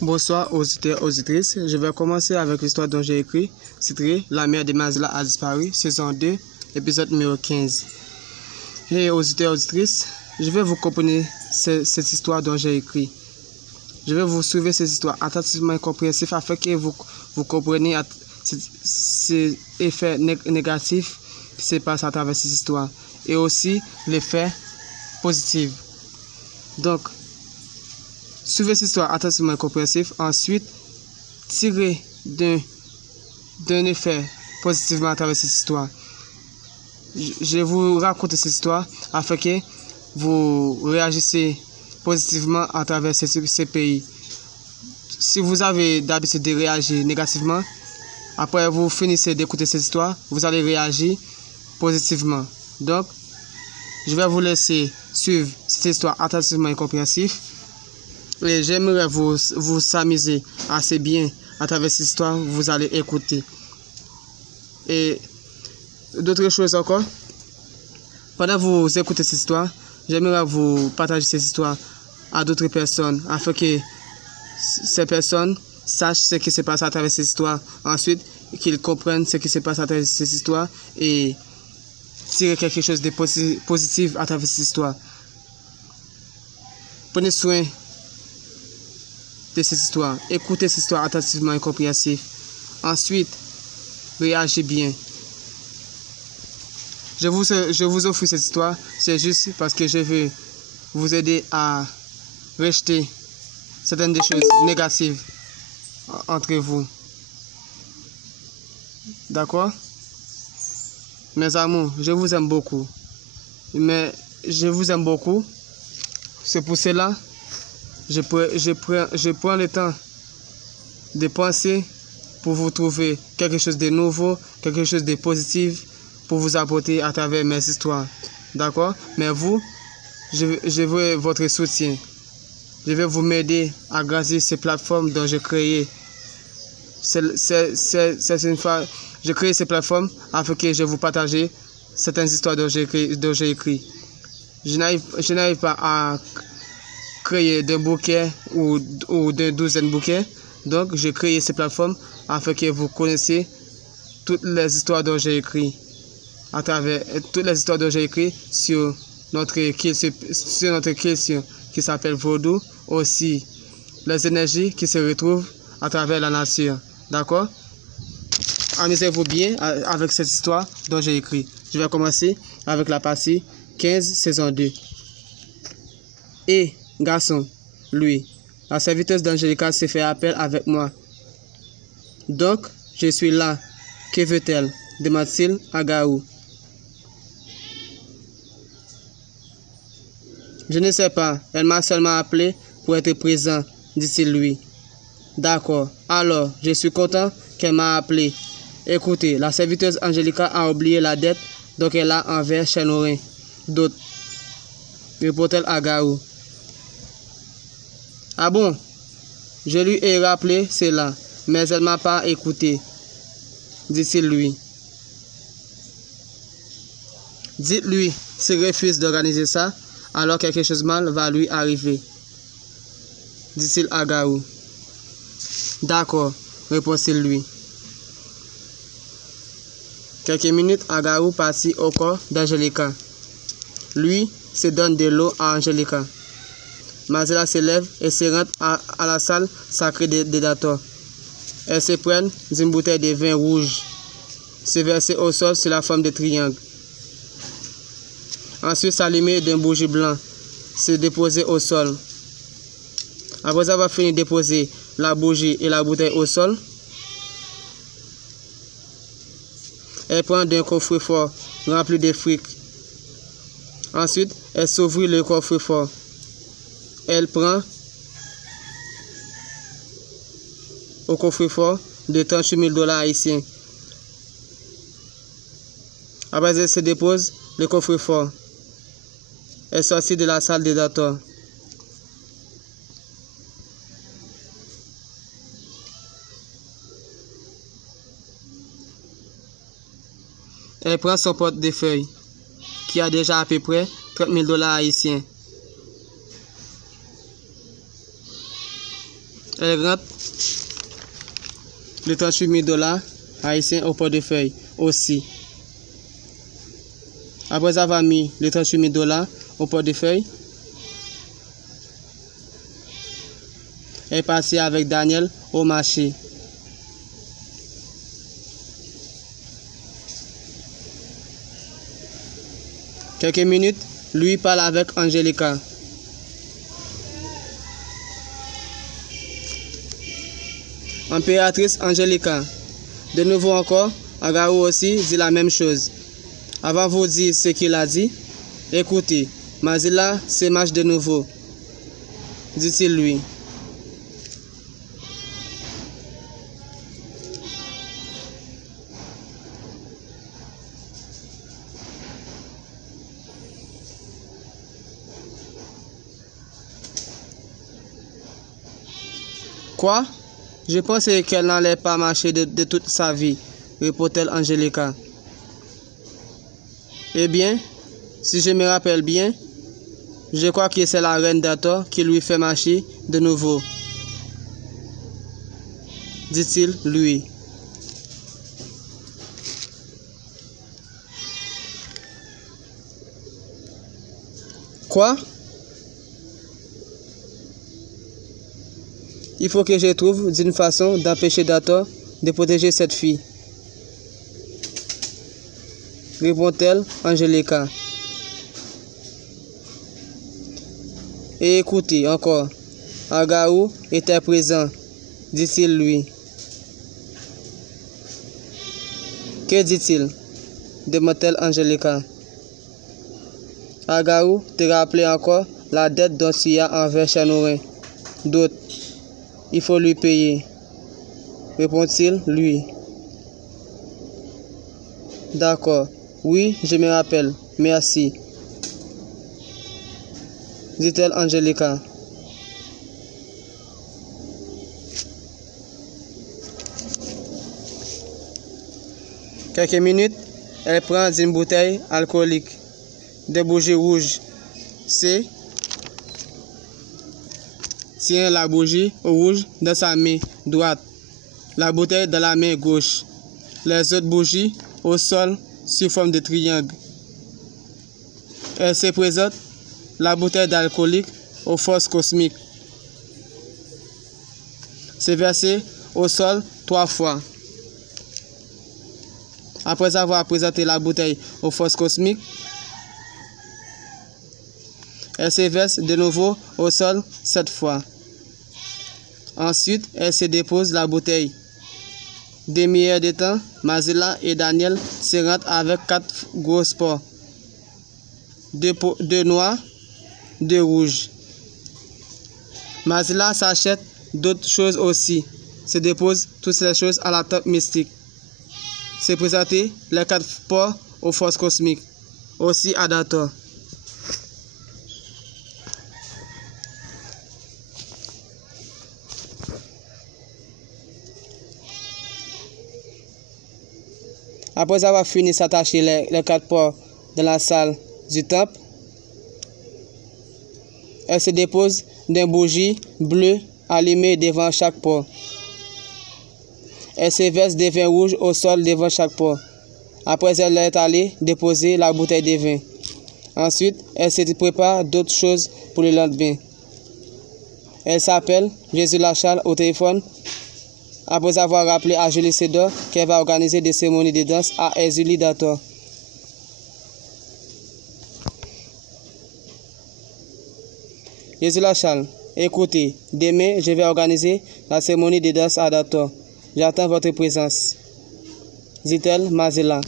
Bonsoir auditeurs, auditrices. Je vais commencer avec l'histoire dont j'ai écrit, titrée La mère de Mazla a disparu, saison 2, épisode numéro 15. Et auditeurs, auditrices, je vais vous comprendre cette histoire dont j'ai écrit. Je vais vous suivre cette histoire attentivement et compréhensif afin que vous compreniez ces effets négatifs qui se passent à travers cette histoire et aussi l'effet positif. Donc, suivez cette histoire attentivement et compréhensif. Ensuite, tirez d'un effet positivement à travers cette histoire. Je vais vous raconter cette histoire afin que vous réagissez positivement à travers ces pays. Si vous avez d'habitude de réagir négativement, après vous finissez d'écouter cette histoire, vous allez réagir positivement. Donc, je vais vous laisser suivre cette histoire attentivement et compréhensif. Et j'aimerais vous s'amuser assez bien à travers cette histoire. Vous allez écouter. Et d'autres choses encore. Pendant que vous écoutez cette histoire, j'aimerais vous partager cette histoire à d'autres personnes afin que ces personnes sachent ce qui se passe à travers cette histoire. Ensuite, qu'ils comprennent ce qui se passe à travers cette histoire et tirer quelque chose de positif à travers cette histoire. Prenez soin de cette histoire. Écoutez cette histoire attentivement et compréhensif. Ensuite, réagissez bien. Je vous offre cette histoire, c'est juste parce que je veux vous aider à rejeter certaines des choses négatives entre vous. D'accord? Mes amours, je vous aime beaucoup. Mais je vous aime beaucoup. C'est pour cela je prends le temps de penser pour vous trouver quelque chose de nouveau, quelque chose de positif pour vous apporter à travers mes histoires. D'accord? Mais vous, je veux votre soutien. Je vais vous m'aider à grandir ces plateformes dont j'ai créé. J'ai créé ces plateformes afin que je vous partage certaines histoires dont j'ai écrit. Je n'arrive pas à créer d'un bouquet ou d'une douzaine de bouquets. Donc, j'ai créé ces plateformes afin que vous connaissiez toutes les histoires dont j'ai écrit. À travers toutes les histoires dont j'ai écrit sur notre question qui s'appelle Vaudou. Aussi, les énergies qui se retrouvent à travers la nature. D'accord? Amusez-vous bien avec cette histoire dont j'ai écrit. Je vais commencer avec la partie 15, saison 2. Et, garçon, lui, la serviteuse d'Angelica se fait appel avec moi. Donc, je suis là. Que veut-elle? Demande-t-il à Garou. Je ne sais pas. Elle m'a seulement appelé pour être présent, dit-il lui. D'accord. Alors, je suis content qu'elle m'a appelé. Écoutez, la serviteuse Angelica a oublié la dette, donc elle a envers Chenorin. D'autres. Répond-elle à Garou. Ah bon? Je lui ai rappelé cela, mais elle ne m'a pas écouté, dit-il lui. Dites-lui, s'il refuse d'organiser ça, alors quelque chose de mal va lui arriver, dit-il à Garou. D'accord, répond-il lui. Quelques minutes, Garou partit au corps d'Angelica. Lui se donne de l'eau à Angelica. Mazla se lève et se rend à la salle sacrée de Dator. Elle se prend une bouteille de vin rouge, se verser au sol sur la forme de triangle. Ensuite, s'allumer d'un bougie blanc, se déposer au sol. Après avoir fini de déposer la bougie et la bouteille au sol, elle prend un coffre-fort rempli de fric. Ensuite, elle s'ouvre le coffre-fort. Elle prend au coffre-fort de 38 000 $ haïtiens. Après, elle se dépose le coffre-fort. Elle sortit de la salle de Dator. Elle prend son portefeuille, qui a déjà à peu près 30 000 $ haïtiens. Elle rentre de 38 000 $ haïtiens au portefeuille aussi. Après avoir mis les 38 000 $ au portefeuille, elle est partie avec Daniel au marché. Quelques minutes, lui parle avec Angelica. Impératrice Angelica. De nouveau encore, Agaou aussi dit la même chose. Avant de vous dire ce qu'il a dit, écoutez, Mazila se marche de nouveau, dit-il lui. Quoi? Je pensais qu'elle n'allait pas marcher de toute sa vie, répond-elle Angelica. Eh bien, si je me rappelle bien, je crois que c'est la reine d'Ator qui lui fait marcher de nouveau, dit-il lui. Quoi? Il faut que je trouve d'une façon d'empêcher Dator de protéger cette fille, répond-elle Angelica. Et écoutez encore, Agaou était présent, dit-il lui. Que dit-il? Demande-t-elle Angelica. Agaou te rappelait encore la dette dont tu as envers Chanourin. D'autres, il faut lui payer, répond-il lui. D'accord, oui, je me rappelle, merci, dit-elle Angelica. Quelques minutes, elle prend une bouteille alcoolique, des bougies rouges. Tient la bougie rouge dans sa main droite, la bouteille dans la main gauche, les autres bougies au sol sous forme de triangle. Elle se présente la bouteille d'alcoolique aux forces cosmiques. C'est versé au sol 3 fois. Après avoir présenté la bouteille aux forces cosmiques, elle se verse de nouveau au sol 7 fois. Ensuite, elle se dépose la bouteille. Demi-heure de temps, Mazila et Daniel se rentrent avec 4 gros pots. 2 noirs, 2 rouges. Mazila s'achète d'autres choses aussi. Se dépose toutes les choses à la table mystique. Se présenter les 4 pots aux forces cosmiques. Aussi à Dator. Après avoir fini s'attacher les 4 pots dans la salle du temple, elle se dépose d'une bougie bleue allumée devant chaque pot. Elle se verse des vins rouges au sol devant chaque pot. Après, elle est allée déposer la bouteille de vin. Ensuite, elle se prépare d'autres choses pour le lendemain. Elle s'appelle Jésus Lachal au téléphone. Après avoir rappelé à Julie Sédor qu'elle va organiser des cérémonies de danse à Exuli Dator. Jésus Lachal, écoutez, demain je vais organiser la cérémonie de danse à Dator. J'attends votre présence, dit-elle Mazila.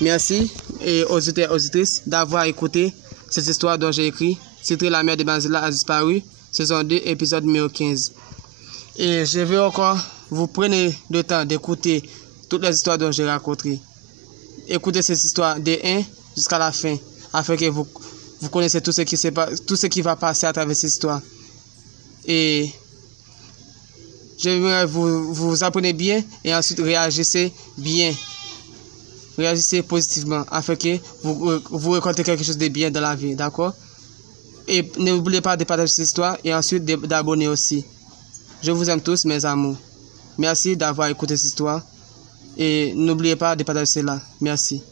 Merci et aux auditeurs et auditrices d'avoir écouté cette histoire dont j'ai écrit. Titré La mère de Mazila a disparu, saison 2, épisode numéro 15. Et je vais encore vous prendre le temps d'écouter toutes les histoires dont j'ai racontées. Écoutez cette histoire de 1 jusqu'à la fin, afin que vous connaissez tout ce qui va passer à travers cette histoire. Et j'aimerais vous apprenez bien et ensuite réagissez bien. Réagissez positivement afin que vous récoltez quelque chose de bien dans la vie, d'accord? Et n'oubliez pas de partager cette histoire et ensuite d'abonner aussi. Je vous aime tous, mes amours. Merci d'avoir écouté cette histoire. Et n'oubliez pas de partager cela. Merci.